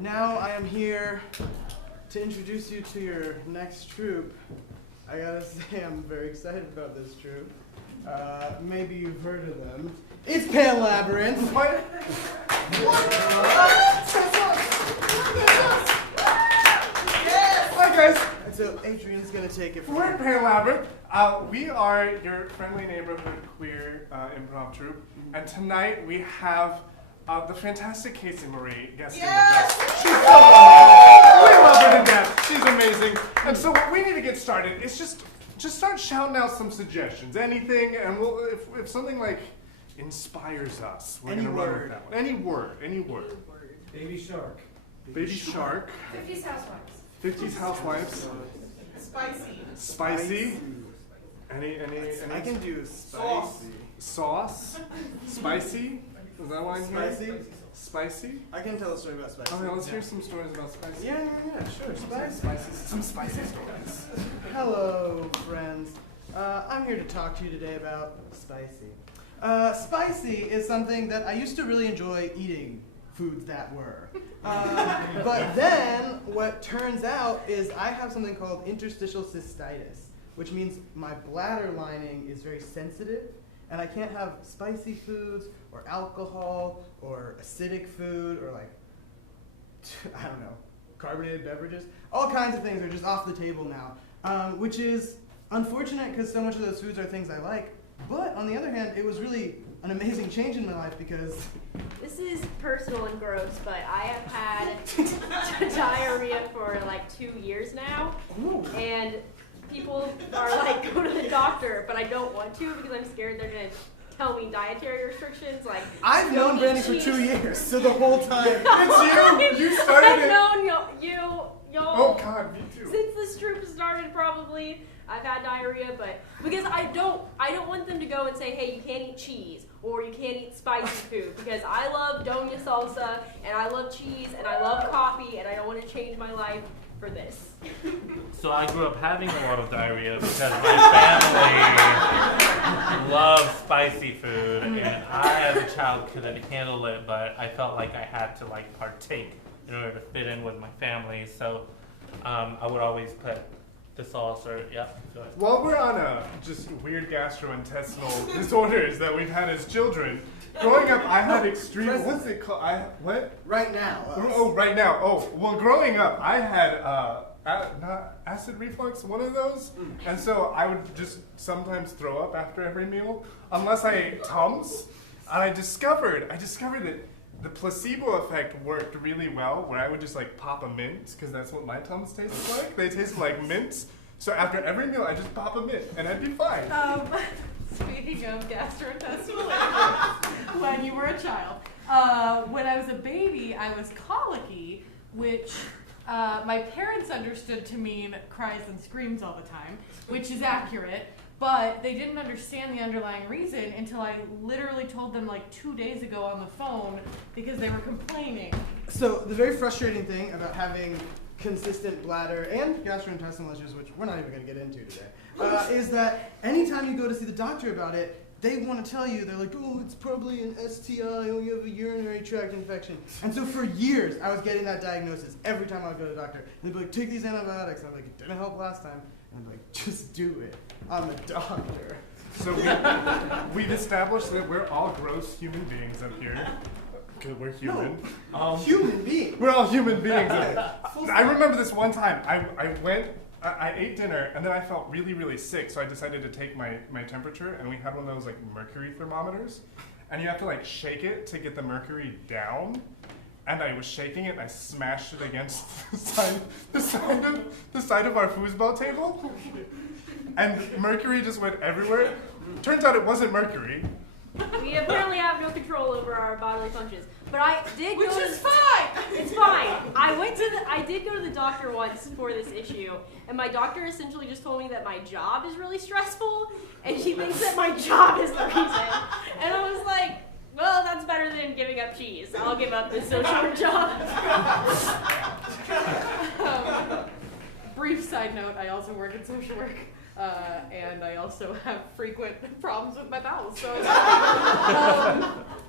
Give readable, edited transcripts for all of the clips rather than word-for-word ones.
now I am here to introduce you to your next troupe. I gotta say, I'm very excited about this troupe. Maybe you've heard of them. It's Pale Labyrinth. What? Hi guys. And so Adrian's gonna take it from We're here. at Pale Labyrinth. We are your friendly neighborhood queer improv troupe, and tonight we have the fantastic Casey Marie guesting with us. She's so wonderful. We love her to death. She's amazing. And so what we need to get started is just start shouting out some suggestions, anything, and we'll if something like inspires us, we're gonna run with that one. Any word. Baby shark. Baby shark. 50s Housewives. 50s housewives. Spicy. Any I can do spicy. Sauce. Spicy. Is that line here? Spicy? Spicy? I can tell a story about spicy. Okay, let's hear some stories about spicy. Yeah, sure. Spicy. Some spicy stories. Hello, friends. I'm here to talk to you today about spicy. Spicy is something that I used to really enjoy eating foods that were. But then what turns out is I have something called interstitial cystitis, which means my bladder lining is very sensitive, and I can't have spicy foods or alcohol or acidic food or I don't know, carbonated beverages. All kinds of things are just off the table now, which is unfortunate because so much of those foods are things I like. But on the other hand, it was really an amazing change in my life because... This is personal and gross, but I have had diarrhea for like 2 years now. Ooh. And people are like, go to the doctor, but I don't want to because I'm scared they're going to tell me dietary restrictions. Like I've known Brandy for 2 years, so the whole time... It's you! You started I've it! known y'all. Oh God, me too. Since this troop started, probably I've had diarrhea, but because I don't want them to go and say, hey, you can't eat cheese or you can't eat spicy food because I love doña salsa and I love cheese and I love coffee and I don't want to change my life for this. So I grew up having a lot of diarrhea because my family loves spicy food, and I as a child couldn't handle it, but I felt like I had to partake in order to fit in with my family. So I would always put the sauce or go ahead. While we're on just weird gastrointestinal disorders that we've had as children, growing up I had extreme. What's it called? What? Right now. Oh, right now. Oh, well, growing up I had not acid reflux, one of those, and so I would just sometimes throw up after every meal unless I ate Tums. And I discovered that the placebo effect worked really well, where I would just pop a mint, because that's what my Tums tasted like. They tasted like mints. So after every meal, I just pop a mint, and I'd be fine. Speaking of gastrointestinal issues, when you were a child, when I was a baby, I was colicky, which my parents understood to mean cries and screams all the time, which is accurate. But they didn't understand the underlying reason until I literally told them 2 days ago on the phone because they were complaining. So the very frustrating thing about having consistent bladder and gastrointestinal issues, which we're not even going to get into today, is that anytime you go to see the doctor about it, they want to tell you, they're like, oh, it's probably an STI, oh, you have a urinary tract infection. And so for years, I was getting that diagnosis every time I would go to the doctor. And they'd be like, take these antibiotics. And I'm like, it didn't help last time. And I'm like, just do it. I'm a doctor. So we've established that we're all gross human beings up here. Because we're human. No, human beings. We're all human beings up here. I remember this one time. I ate dinner, and then I felt really, really sick, so I decided to take my temperature, and we had one of those mercury thermometers, and you have to shake it to get the mercury down. And I was shaking it, and I smashed it against the side of our foosball table, and mercury just went everywhere. Turns out it wasn't mercury. We apparently have no control over our bodily functions. But I did go Which is fine! It's fine. I did go to the doctor once for this issue, and my doctor essentially just told me that my job is really stressful, and she thinks that my job is the reason. And I was like, well, that's better than giving up cheese. I'll give up this social work job. Brief side note, I also work in social work. And I also have frequent problems with my bowels. So,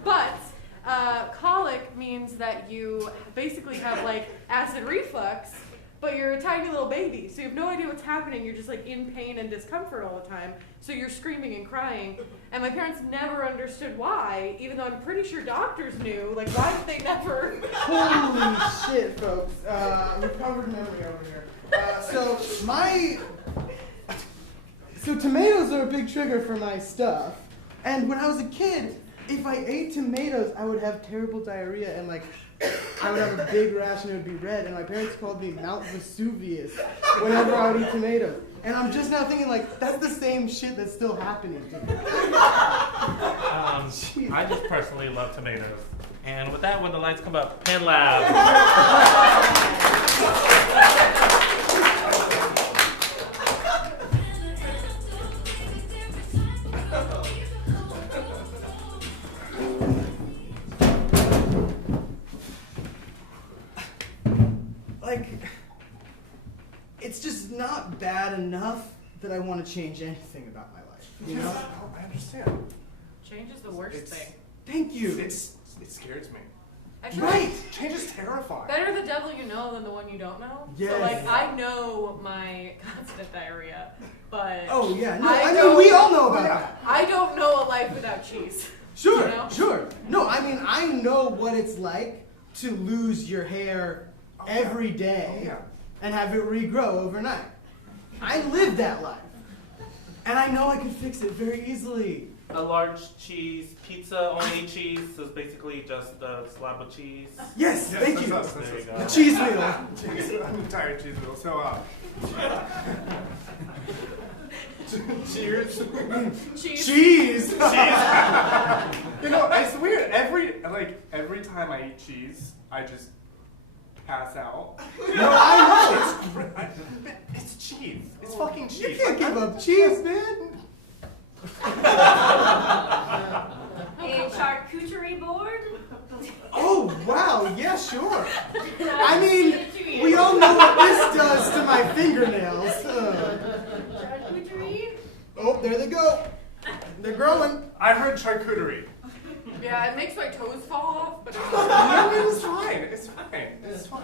but Colic means that you basically have like acid reflux, but you're a tiny little baby, so you have no idea what's happening. You're just like in pain and discomfort all the time. So you're screaming and crying. And my parents never understood why, even though I'm pretty sure doctors knew. Like, why did they never? Holy shit, folks. Recovered memory over here. So tomatoes are a big trigger for my stuff. And when I was a kid, if I ate tomatoes, I would have terrible diarrhea and like I would have a big rash and it would be red. And my parents called me Mount Vesuvius whenever I would eat tomatoes. And I'm just now thinking like that's the same shit that's still happening to me. I just personally love tomatoes. And with that, when the lights come up, Pen Lab. Like, it's just not bad enough that I want to change anything about my life. You know? I understand. Change is the worst thing. Thank you. It scares me. Actually, Right. Change is terrifying. better the devil you know than the one you don't know. Yes. So like I know my constant diarrhea, but Oh yeah. No, I I mean don't- we all know about Yeah. that. I don't know a life without cheese. Sure, You know? sure. No, I mean I know what it's like to lose your hair every day Oh, yeah. and have it regrow overnight. I lived that life. And I know I could fix it very easily. A large cheese pizza, only cheese, so it's basically just a slab of cheese. Yes, thank that's you. us, There you that's go. The cheese wheel. us. I'm a tired cheese wheel. So, cheers. Cheese. Cheese. You know, it's weird. Every time I eat cheese, I just pass out. No, I know. It's cheese. It's fucking cheese. You can't give up cheese, man. A charcuterie board? Oh, wow. Yeah, sure. I mean, we all know what this does to my fingernails. Charcuterie? Oh, there they go. They're growing. I heard charcuterie. Yeah, it makes my toes fall off, but it's No, it's fine. It's fine. It's fine.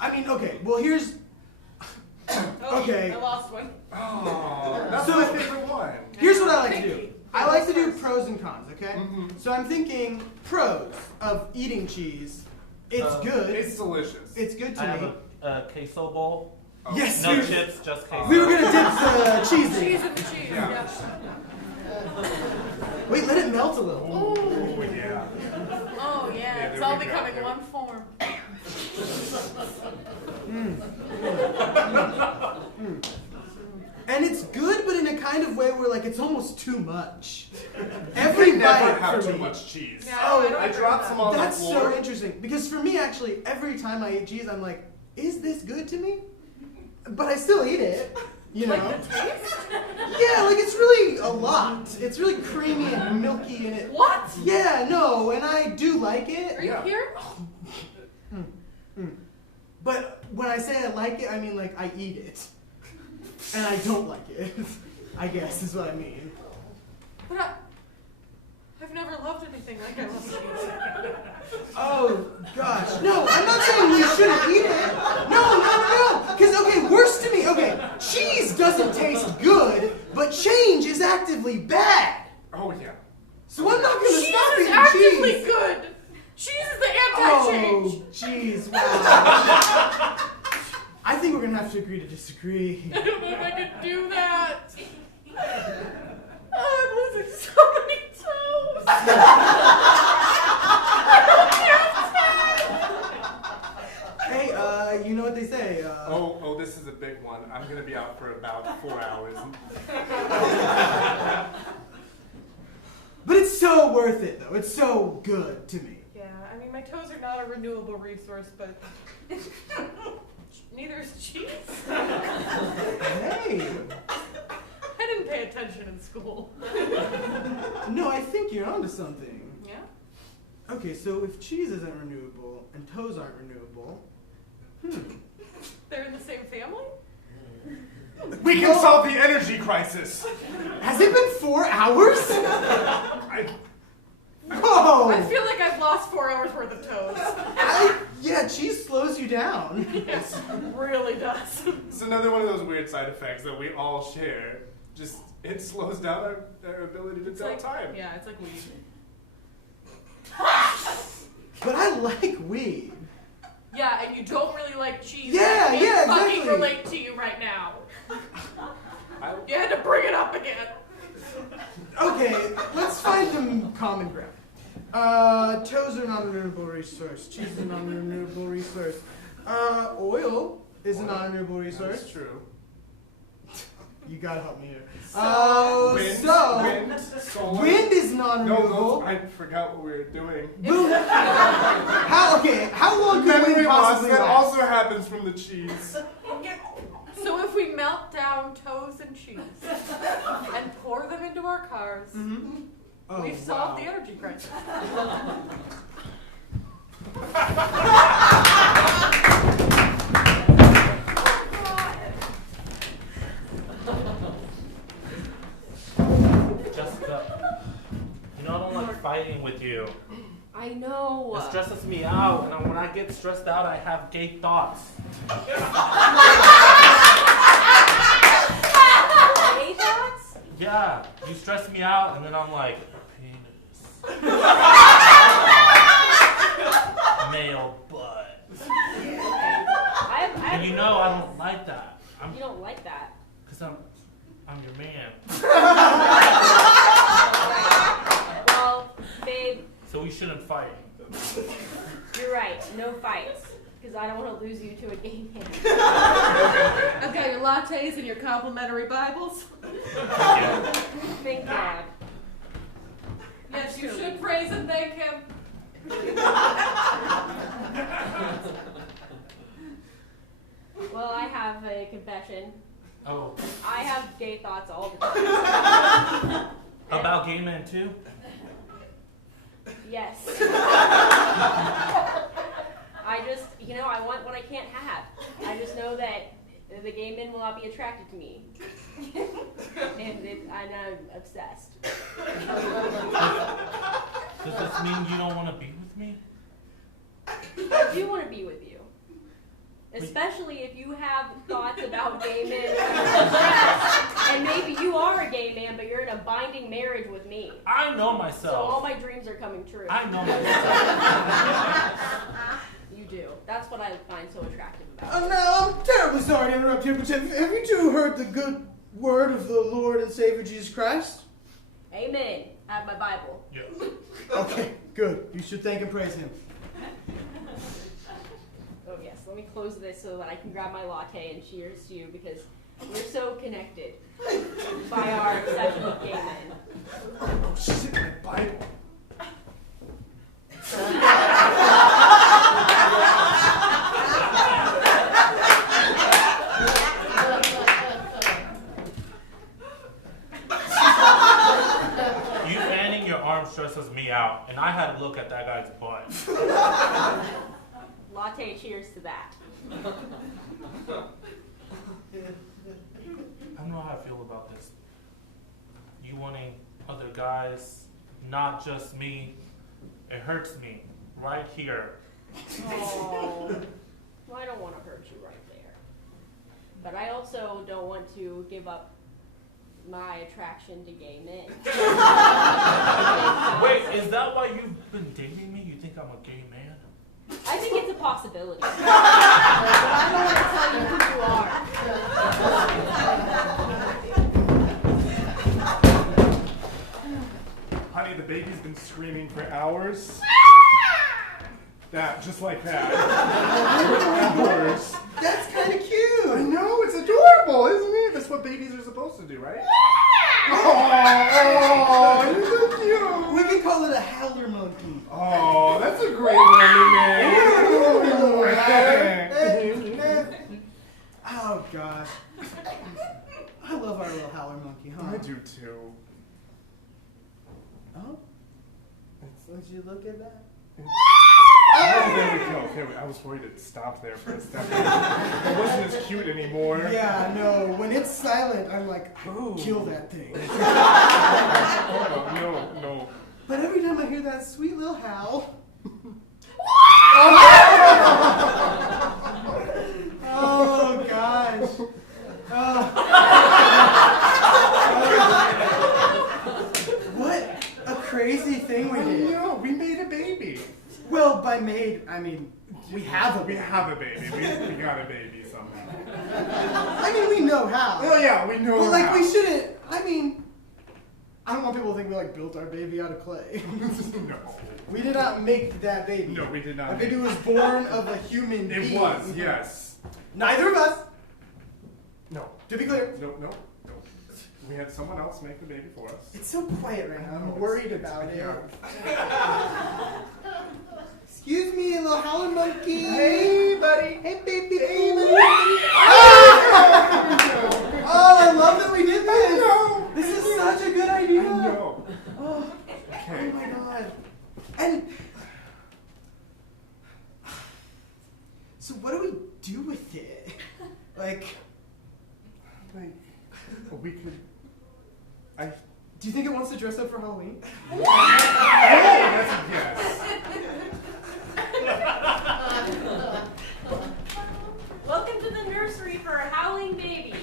I mean, okay, well, here's... Okay. I lost one. Oh, that's So- my favorite one. Here's what I like to do. Pinky. I like to do pros and cons, okay? Mhm. So I'm thinking pros of eating cheese. It's good. It's delicious. It's good to I have me. a queso bowl. Oh. Yes, No we, chips, just queso. we were gonna dip the cheese in. Cheese and the cheese. Yeah. Yeah. Wait, let it melt a little. Oh, yeah. Oh yeah, Yeah, it's there all we go. becoming one form. And it's good, but in a kind of way where like it's almost too much. Every We never bite have for too me. much cheese. Yeah, Oh, don't I agree dropped with some that. on That's the floor. so interesting because for me, actually, every time I eat cheese, I'm like, is this good to me? But I still eat it. You know? Like the taste? Yeah, like it's really a lot. It's really creamy and milky and it. What? Yeah, no, and I do like it. Are you Yeah. here? But when I say I like it, I mean like I eat it. And I don't like it. I guess is what I mean. But I've never loved anything like I love cheese. Oh gosh. No, I'm not saying we shouldn't eat it. No. Because okay, worse to me. Okay, cheese doesn't taste good, but change is actively bad. Oh, yeah. So I'm not gonna Cheese stop is eating actively cheese. good. Cheese is the anti-change. Oh, jeez, wow. I think we're gonna have to agree to disagree. I don't know if I could do that. Oh, I'm losing so many toes. Hey, you know what they say? Oh, this is a big one. I'm gonna be out for about 4 hours. But it's so worth it, though. It's so good to me. Yeah, I mean, my toes are not a renewable resource, but neither is cheese. Hey. I didn't pay attention in school. No, I think you're onto something. Yeah? Okay, so if cheese isn't renewable and toes aren't renewable, They're in the same family? We can solve the energy crisis. has it been 4 hours? I Whoa! I feel like I've lost 4 hours worth of toes. Yeah, cheese slows you down. Yes, it really does. It's another one of those weird side effects that we all share. Just, it slows down our ability to tell time. Yeah, it's like weed. But I like weed. Yeah, and you don't really like cheese. Yeah, I yeah, fucking exactly. relate to you right now. You had to bring it up again. Okay, let's find some common ground. Toes are not a renewable resource. Cheese is a non-renewable resource. Oil is a non-renewable resource. That's true. You gotta help me here. Wind, solar. Wind is No, non-renewable. I forgot what we were doing. How long could Memory wind loss possibly that last? also happens from the cheese. So if we melt down toes and cheese and pour them into our cars, Oh, we've solved the energy crisis. Jessica, you know I don't like fighting with you. I know. It stresses me out, and when I get stressed out, I have gay thoughts. Gay thoughts? Yeah, you stress me out, and then I'm like, penis. Male butt. And you know I don't like that. You don't like that. Because I'm your man. Well, babe, So we shouldn't fight. you're right. No fights. Because I don't want to lose you to a gay man. I've got your lattes and your complimentary Bibles. Thank God. Yes, you should praise and thank him. Well, I have a confession. Oh. I have gay thoughts all the time. About gay men too? Yes. I just, I want what I can't have. I just know that the gay men will not be attracted to me. And I'm obsessed. Does this mean you don't want to be with me? I do want to be with you. Especially if you have thoughts about gay men and maybe you are a gay man, but you're in a binding marriage with me. I know So myself. all my dreams are coming true. I know myself. You do. That's what I find so attractive about it. Now, I'm terribly sorry to interrupt you, but have you two heard the good word of the Lord and Savior Jesus Christ? Amen. I have my Bible. Yeah. Okay, good. You should thank and praise Him. Oh yes, let me close this so that I can grab my latte and cheers to you because we're so connected by our obsession with gay men. Oh shit, my Bible. You fanning your arm stresses me out, and I had to look at that guy's butt. Latte cheers to that. I don't know how I feel about this. You wanting other guys, not just me, it hurts me right here. Oh, well, I don't want to hurt you right there. But I also don't want to give up my attraction to gay men. Wait, is that why you've been dating me? You think I'm a gay man? I think it's a possibility. But I don't want to tell you who you are. Honey, the baby's been screaming for hours. That, just like that. Hours. That's kind of cute. I know, it's adorable, isn't it? That's what babies are supposed to do, right? Oh, you're so cute. We can call it a howler monkey. Oh, that's a great name. Oh gosh. I love our little howler monkey, huh? I do too. Oh? Would you look at that? Oh, there we go. Okay, I was worried it stopped there for a second. It wasn't as cute anymore. Yeah, no. When it's silent, I'm like, Ooh. kill that thing. Oh, no. But every time I hear that sweet little howl. Oh gosh. What a crazy thing we did. No, we made a baby. Well, by made, I mean, we have a We baby. have a baby. We got a baby somehow. I mean, we know how. Oh yeah, we know But like, how. we shouldn't, I mean, I don't want people to think we like built our baby out of clay. No. We did not make that baby. No, we did not. Our baby was born of a human being. It was, yes. Neither of us, No. to be clear. No. We had someone else make the baby for us. It's so quiet right now. No, I'm worried about it. Yeah. Excuse me, little howling monkey. Hey, buddy. Hey, baby. Hey, buddy. Oh, I love that we did this. I know. This is such a good idea. I know. Oh, Okay. oh my god. And so what do we do with it? Like, We could. do you think it wants to dress up for Halloween? Oh, that's a yes. Welcome to the nursery for howling babies.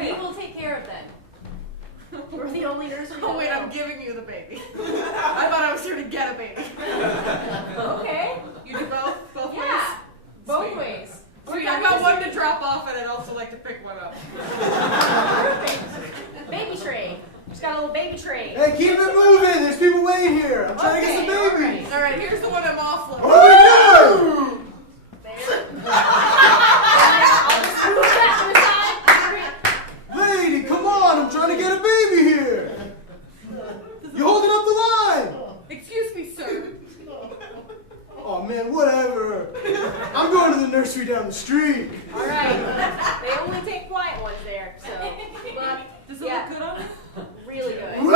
We will take care of them. We're the only nursery. Oh wait, that I'm will. giving you the baby. I thought I was here to get a baby. Okay. You do both? Both ways? Yeah. Both Sweet. ways. Sweet, I've got one to drop off and I'd also like to pick one up. Perfect. Baby tray. Just got a little baby tray. Hey, keep it moving. There's people waiting here. I'm trying to get some babies. Alright, here's the one I'm offloading. What are we doing? There. I'll just move that to the side. Lady, come on. I'm trying to get a baby here. You holding up the line? Excuse me, sir. Oh, man, whatever. I'm going to the nursery down the street. All right. They only take quiet ones there, so. But Does it yeah, look good on it? really good. Woo!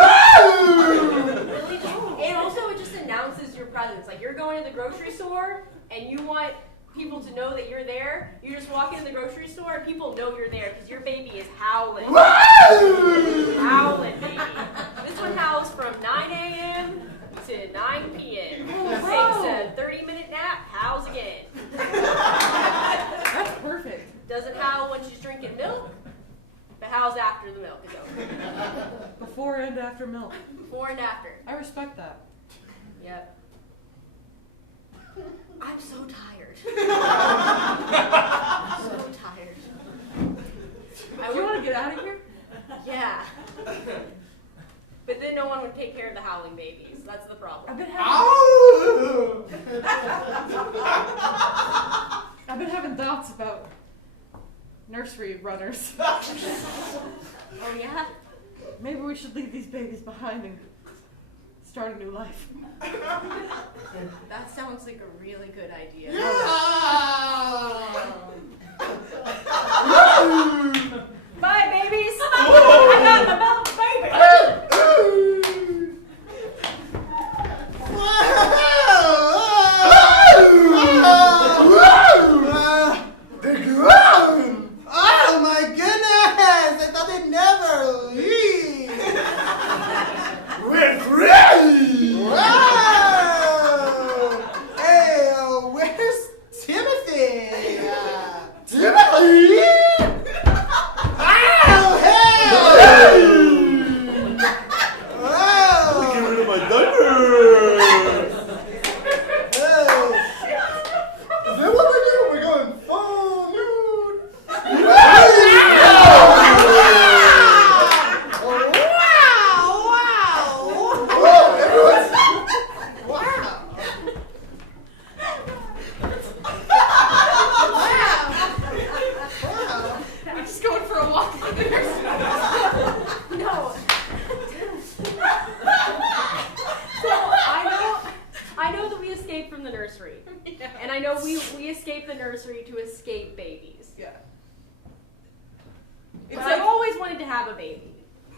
Really good. And also, it just announces your presence. Like you're going to the grocery store, and you want people to know that you're there. You just walk into the grocery store, and people know you're there because your baby is howling. Howling, baby. This one howls from 9 a.m. to 9 p.m. Takes a 30-minute nap, howls again. That's perfect. Doesn't howl when she's drinking milk, but howls after the milk is over. Before and after milk. Before and after. I respect that. Yep. I'm so tired. So tired. Do you want to get out of here? Yeah. But then no one would take care of the howling babies. That's the problem. I've been having thoughts about nursery runners. Oh yeah? Maybe we should leave these babies behind and start a new life. That sounds like a really good idea. Bye, babies! I got my mom baby! Oh my goodness! I thought they'd never leave. We're free! Wow! Hey, where's Timothy? Timothy! Oh, hey! Wow! Get rid of my diaper! Hey. Is that what we're doing? We're going full nude. Whoa, everyone's. I'm just going for a walk in the nursery. No. So I know that we escaped from the nursery. And I know we escaped the nursery to escape babies. Yeah. But It's I've like, always wanted to have a baby.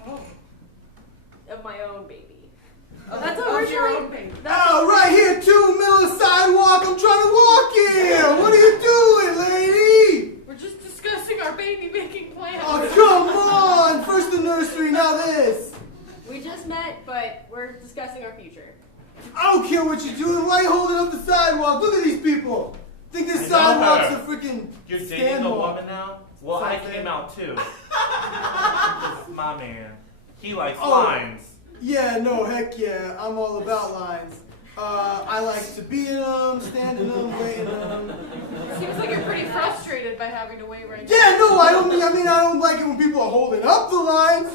oh, Of my own baby. of That's your originally- own baby. Oh, right here, too, middle of the sidewalk. I'm trying to walk here. What are you doing, lady? We're just discussing our baby making plans. Oh, come on. First the nursery, now this. We just met, but we're sidewalk. Look at these people. Think this sidewalk's a freaking You're dating a standwalk. woman now? Well, I Something. came out too. This is my man. He likes lines. Yeah, no, heck yeah. I'm all about lines. I like to be in them, stand in them, wait in them. Seems like you're pretty frustrated by having to wait right now. Yeah, no, I don't like it when people are holding up the line.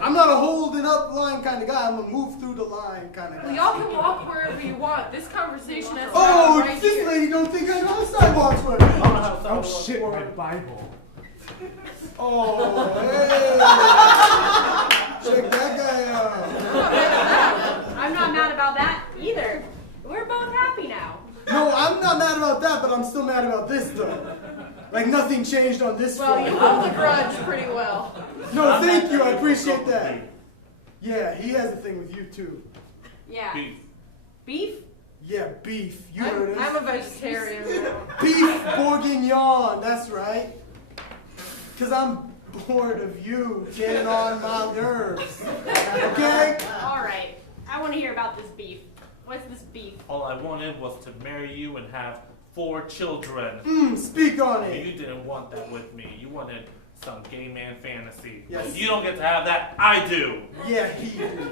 I'm not a holding up the line kind of guy. I'm a move through the line kind of guy. Well, y'all can walk wherever you want. This conversation has Oh, right this here. lady don't think I know how sidewalks work. Oh shit, my Bible. Oh, hey. Check that guy out. I'm not mad about that either. We're both happy now. No, I'm not mad about that, but I'm still mad about this, though. Like, nothing changed on this Well, front. you hold the grudge pretty well. No, thank you. I appreciate that. Yeah, he has a thing with you, too. Yeah. Beef. Beef? Yeah, beef. You heard it. I'm a vegetarian now. Beef bourguignon. That's right. Because I'm bored of you getting on my nerves. Okay? Alright. I want to hear about this beef. What's this beef? All I wanted was to marry you and have 4 children. Speak on it. You didn't want that with me. You wanted some gay man fantasy. Yes. You don't get to have that. I do. Yeah, he did. Well-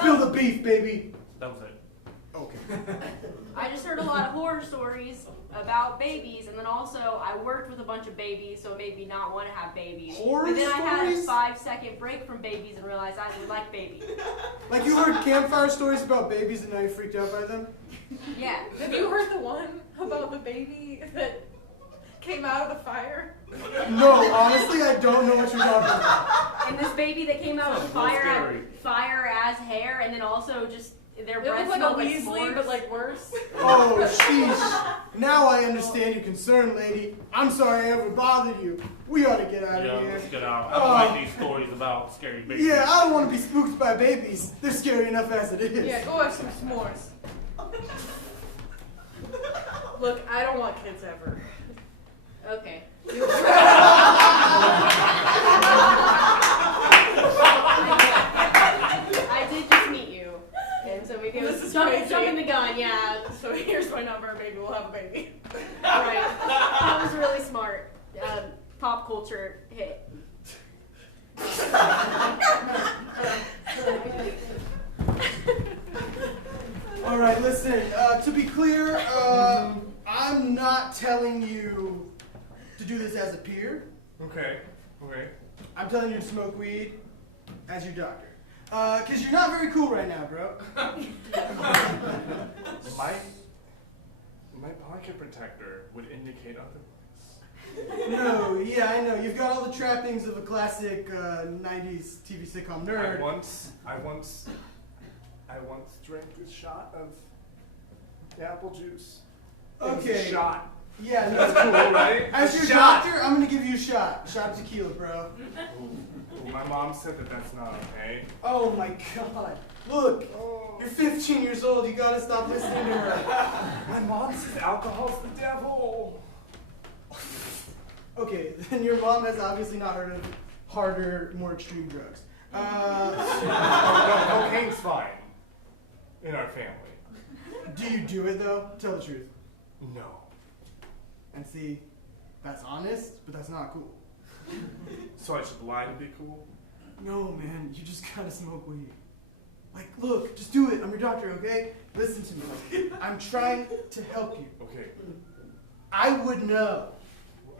Spill the beef, baby. That was it. Okay. I just heard a lot of horror stories about babies, and then also I worked with a bunch of babies, so it made me not want to have babies. Horror but then I had a stories? 5-second break from babies and realized I didn't like babies. Like you heard campfire stories about babies and now you're freaked out by them? Yeah. Have you heard the one about the baby that came out of the fire? No, honestly, I don't know what you're talking about. And this baby that came out of the Sounds fire scary. had fire as hair, and then also just their It breath looked like a smelled like Weasley, s'mores. but like worse. Oh, sheesh. Now I understand your concern, lady. I'm sorry I ever bothered you. We ought to get out Yeah, of here. let's get out. I don't like these stories about scary babies. Yeah, I don't want to be spooked by babies. They're scary enough as it is. Yeah, go have some s'mores. Look, I don't want kids ever. Okay. I did just meet you, and so maybe This is jumping crazy. the gun. Yeah. So here's my number, baby. We'll have a baby. Right. That was really smart. Pop culture hit. All right, listen. To be clear, I'm not telling you to do this as a peer. Okay. Okay. I'm telling you to smoke weed as your doctor. Because you're not very cool right now, bro. My pocket protector would indicate otherwise. No, yeah, I know. You've got all the trappings of a classic 90s TV sitcom nerd. I once drank a shot of apple juice. It was a Okay. shot. Yeah, no, that's cool. Right? As your Shot. doctor, I'm gonna give you a shot. A shot of tequila, bro. Ooh, my mom said that that's not okay. Oh my god. Look, you're 15 years old. You gotta stop listening to her. My mom says alcohol's the devil. Okay, then your mom has obviously not heard of harder, more extreme drugs. No, cocaine's fine in our family. Do you do it though? Tell the truth. No. And see, that's honest, but that's not cool. So I should lie to be cool? No, man, you just gotta smoke weed. Like, look, just do it. I'm your doctor, okay? Listen to me. I'm trying to help you. Okay. I would know.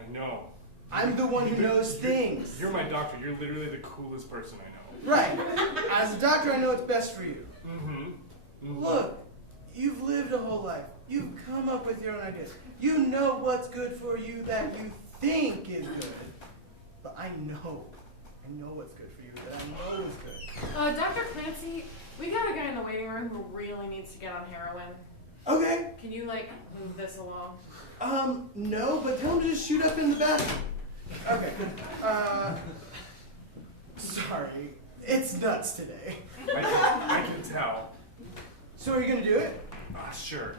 I know. I'm the one who knows things. You're my doctor. You're literally the coolest person I know. Right. As a doctor, I know what's best for you. Mm-hmm. Look, you've lived a whole life. You've come up with your own ideas. You know what's good for you that you think is good. But I know what's good for you that I know is good. Dr. Clancy, we got a guy in the waiting room who really needs to get on heroin. Okay. Can you, like, move this along? No, but tell him to just shoot up in the bathroom. Okay. Sorry. It's nuts today. I can tell. So are you gonna do it? Sure.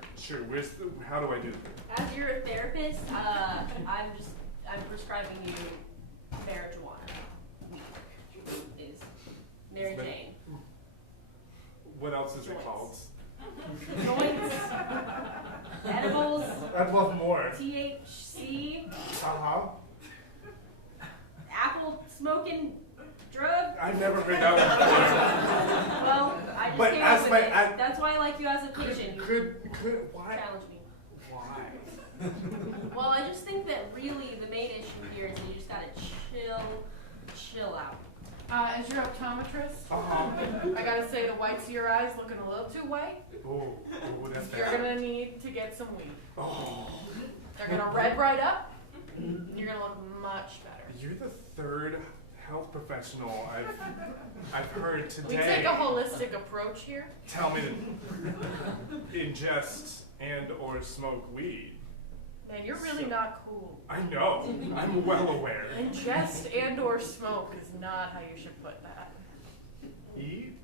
How do I do this? As your therapist, I'm prescribing you marijuana. Weed is Mary Jane. What else is it Joints. called? Joints. edibles, I'd love more. THC, Uh-huh. apple smoking drug. I've never heard that one Well, I just But came as up with my- it. as- That's why I like you as a patient. before. Why? Challenge me. Why? Well, I just think that really the main issue here is that you just gotta chill out. As your optometrist, I gotta say the whites of your eyes looking a little too white. Oh, that's You're bad. gonna need to get some weed. Oh, They're gonna red right up. And you're gonna look much better. you're the third health professional I've heard today. We take a holistic approach here. Tell me to ingest and or smoke weed. Man, you're really not cool. I know. I'm well aware. Ingest and or smoke is not how you should put that. Eat,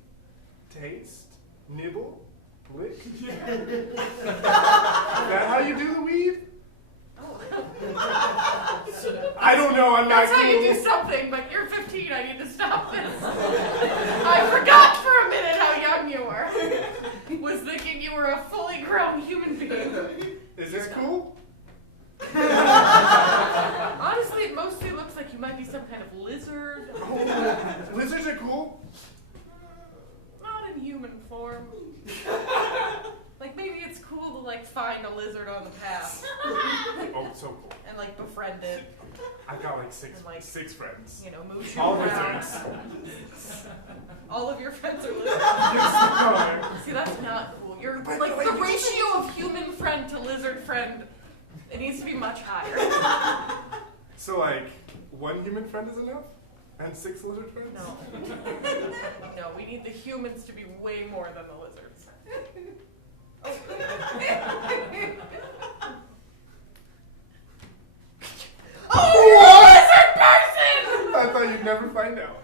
taste, nibble, lick. Is that how you do the weed? I don't know. I'm That's not how you do cool. something, but you're 15. I need to stop this. I forgot for a minute how young you were. Was thinking you were a fully grown human being. Is this cool? Honestly, it mostly looks like you might be some kind of lizard. Oh, lizards are cool. Not in human form. Like maybe it's cool to like find a lizard on the path Oh, so cool. and like befriend it. I've got like six And, like, friends. You know, mooch you All around. lizards. All of your friends are lizards. Yes, See, that's not cool. You're But like wait, the you ratio of human friend to lizard friend. It needs to be much higher. so like one human friend is enough, and 6 lizard friends. No. No, we need the humans to be way more than the lizards. Oh, lizard person! I thought you'd never find out.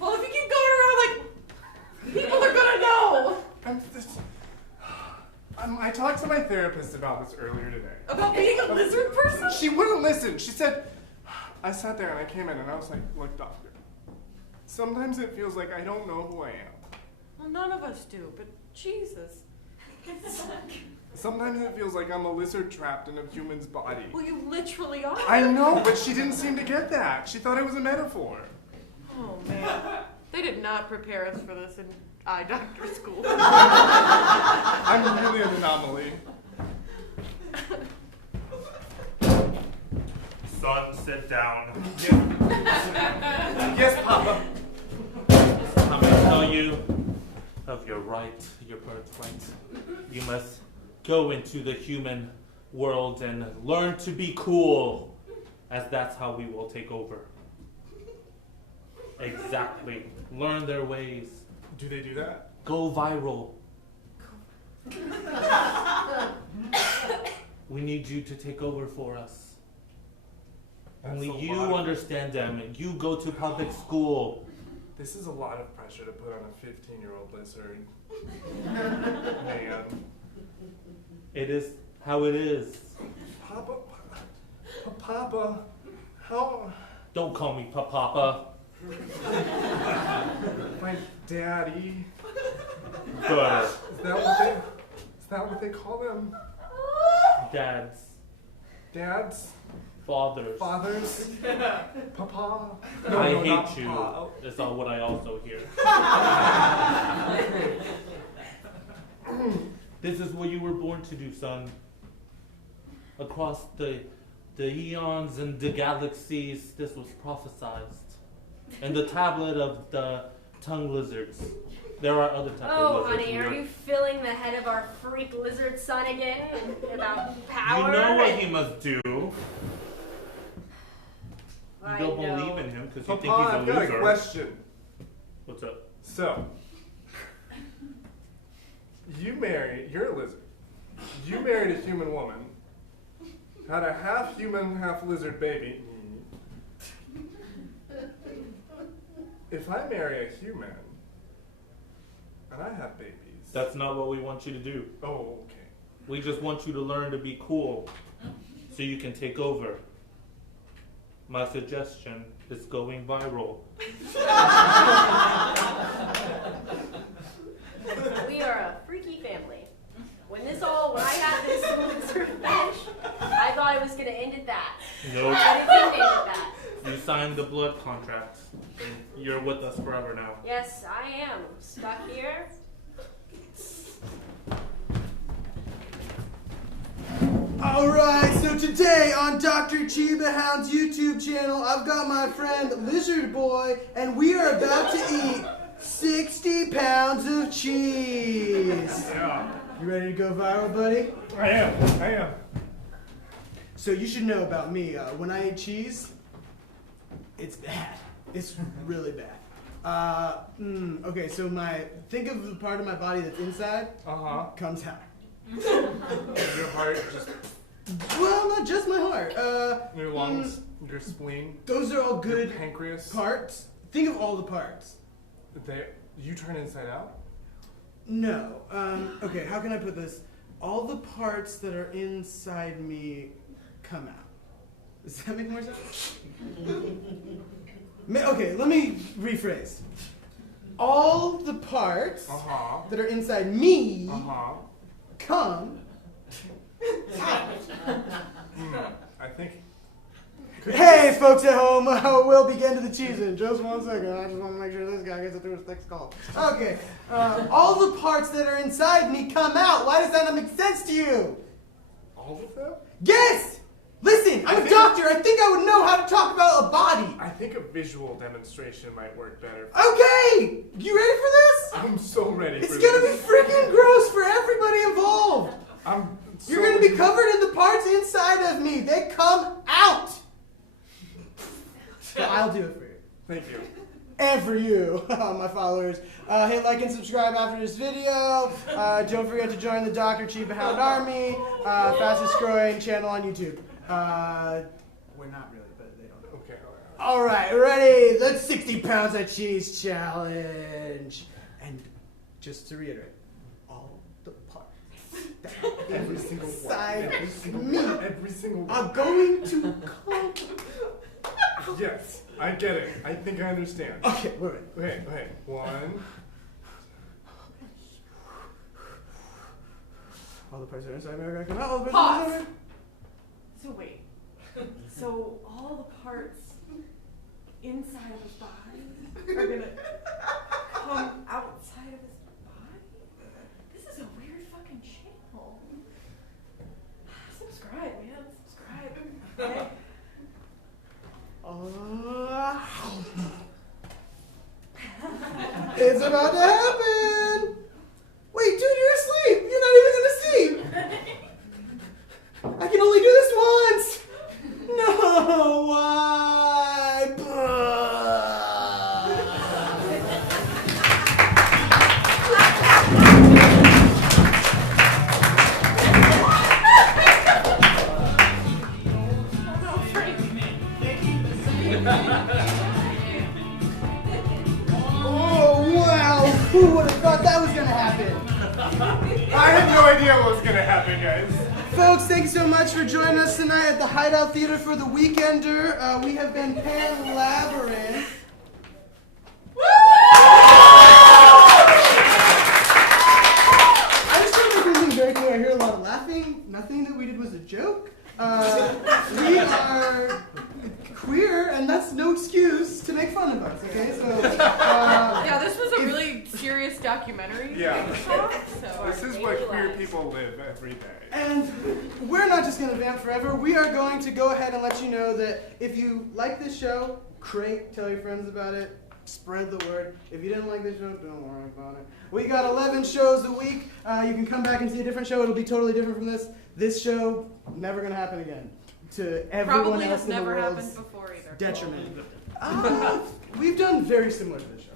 Well, if you keep going around like, people are gonna know I talked to my therapist about this earlier today. about being a lizard person. She wouldn't listen. She said, I sat there and I came in and I was like, look, doctor, sometimes it feels like I don't know who I am. Well, none of us do, but Jesus. Sometimes it feels like I'm a lizard trapped in a human's body. Well, you literally are. I know, but she didn't seem to get that. She thought it was a metaphor. Oh, man. They did not prepare us for this in eye doctor school. I'm really an anomaly. Son, sit down. Yes, Papa. Let me tell you of your right, your birthright. You must go into the human world and learn to be cool, as that's how we will take over. Exactly. Learn their ways. Do they do that? Go viral. We need you to take over for us. That's Only a you lot of- understand them. You go to public school. This is a lot of pressure to put on a 15-year-old lizard. Man. It is how it is. Papa, how... Don't call me Papa. My daddy. Good. Is that what they call them? Dads. Dads? Fathers. Fathers? Papa? I No, not hate you. Papa. That's all what I also hear. This is what you were born to do, son. Across the eons and the galaxies, this was prophesized. And the tablet of the tongue lizards. There are other types Oh, of lizards. honey, are you filling the head of our freak lizard son again about power? You know what and- he must do. You I don't know. believe in him because you Papa, think he's a I've got loser. a question. What's up? So, you're a lizard. You married a human woman, had a half human, half lizard baby. If I marry a human, and I have babies. That's not what we want you to do. Oh, okay. We just want you to learn to be cool so you can take over. My suggestion is going viral. We are a freaky family. When I had this did that. Nope. Anything did that. You signed the blood contract. And you're with us forever now. Yes, I am. Stuck here. Alright, so today on Dr. Chiba Hound's YouTube channel, I've got my friend Lizard Boy, and we are about to eat 60 pounds of cheese. Yeah. You ready to go viral, buddy? I am. So you should know about me. When I eat cheese, it's bad. It's really bad. Okay, so think of the part of my body that's inside, comes out. Your heart just... Well, not just my heart. Your lungs, your spleen. Those are all good your pancreas. parts. Think of all the parts. You turn inside out? No. Okay, how can I put this? All the parts that are inside me come out. Does that make more sense? Okay, let me rephrase. All the parts that are inside me come out. I think... Hey, folks at home, we'll begin to the cheese in just 1 second. I just want to make sure this guy gets it through his next call. Okay, all the parts that are inside me come out. Why does that not make sense to you? All of them? Yes! Listen, I'm a doctor. I think I would know how to talk about a body. I think a visual demonstration might work better. Okay! You ready for this? I'm so ready for It's this. gonna be freaking gross for everybody involved. You're gonna be covered in the parts inside of me. They come out. Well, I'll do it for you. Thank you. And for you, my followers. Hit like and subscribe after this video. Don't forget to join the Dr. Chiba Hound Army, fastest growing channel on YouTube. We're not really, but they don't know. Okay. All right, ready? The 60 pounds of cheese challenge. And just to reiterate, all the parts that Every single one. inside Every single one. are going to come. Yes, I get it. I think I understand. Okay, wait. Wait. One. All the parts that are inside me are going to come out. All the parts Pause. that are inside me. So wait. So all the parts inside of his body are gonna come outside of his body? This is a weird fucking channel. Subscribe, man. Subscribe. Okay? It's about to happen. Wait, dude, you're asleep. You're not even gonna see. I can only do this once. No, why? Oh, wow. Who would have thought that was gonna happen? I had no idea what was gonna happen, guys. Folks, thanks so much for joining us tonight at the Hideout Theater for the Weekender. We have been Pan Labyrinth. I just want to make something very clear. I hear a lot of laughing. Nothing that we did was a joke. We are queer, and that's no excuse to make fun of us, okay? So, Yeah, this was a really serious documentary. Yeah. So. This is what queer people live every day. And we're not just going to vamp forever. We are going to go ahead and let you know that if you like this show, great. Tell your friends about it. Spread the word. If you didn't like this show, don't worry about it. We got 11 shows a week. You can come back and see a different show. It'll be totally different from this. This show, never going to happen again. To everyone Probably else has in the never world's happened before either. detriment. We've done very similar to this show.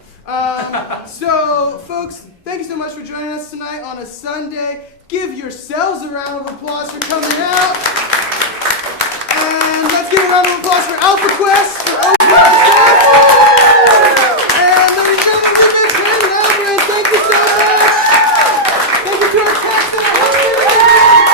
So, folks, thank you so much for joining us tonight on a Sunday. Give yourselves a round of applause for coming out. And let's give a round of applause for Alpha Quest for opening us up.